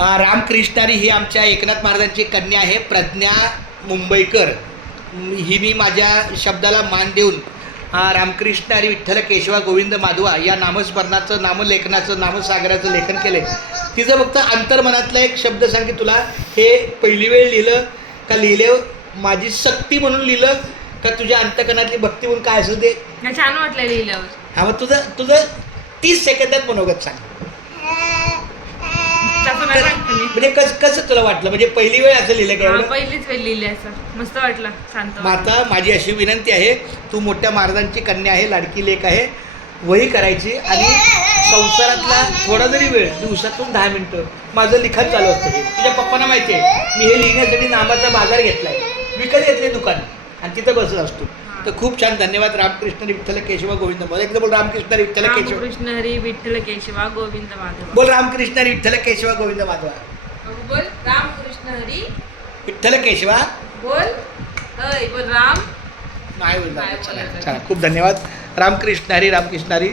रामकृष्णारी ही आमच्या एकनाथ महाराजांची कन्या आहे, प्रज्ञा मुंबईकर. हिने माझ्या शब्दाला मान देऊन रामकृष्णारी विठ्ठल केशवा गोविंद माधवा या नामस्मरणाचं, नामलेखनाचं, नामसागराचं लेखन केलं. तिचं फक्त अंतर्मनातला एक शब्द सांग की तुला हे पहिली वेळ लिहिलं का लिहिले माझी शक्ती म्हणून लिहिलं का तुझ्या अंतकरणातली भक्ती म्हणून काय असेल ते छान वाटलं लिहिल्यावर. हा मग तुझं 30 सेकंदात मनोगत सांग. म्हणजे कसं तुला वाटलं, म्हणजे पहिली वेळ असं लिहिलं काय? पहिलीच वेळ लिहिली असं मस्त वाटलं, शांत. आता माझी अशी विनंती आहे, तू मोठ्या महाराजांची कन्या आहे, लाडकी लेक आहे, वही करायची आणि संसारातला थोडा जरी वेळ दिवसातून 10 मिनिटं माझं लिखाण चालू असतं. तुझ्या पप्पांना माहिती आहे मी हे लिहिण्यासाठी नामाचा बाजार घेतलाय, विकत घेतले दुकान आणि तिथं बसत असतो. तर खूप छान, धन्यवाद. रामकृष्ण विठ्ठल केशवा गोविंद माधव. एकदा बोल रामकृष्ण विठ्ठल केशव. कृष्ण हरी विठ्ठल केशवा गोविंद माधव. बोल रामकृष्ण विठ्ठल केशवा गोविंद माधव. बोल रामकृष्ण हरी विठ्ठल केशवा. बोल राम. नाही बोलणार. चला, खूप धन्यवाद. रामकृष्ण हरी. रामकृष्ण हरी.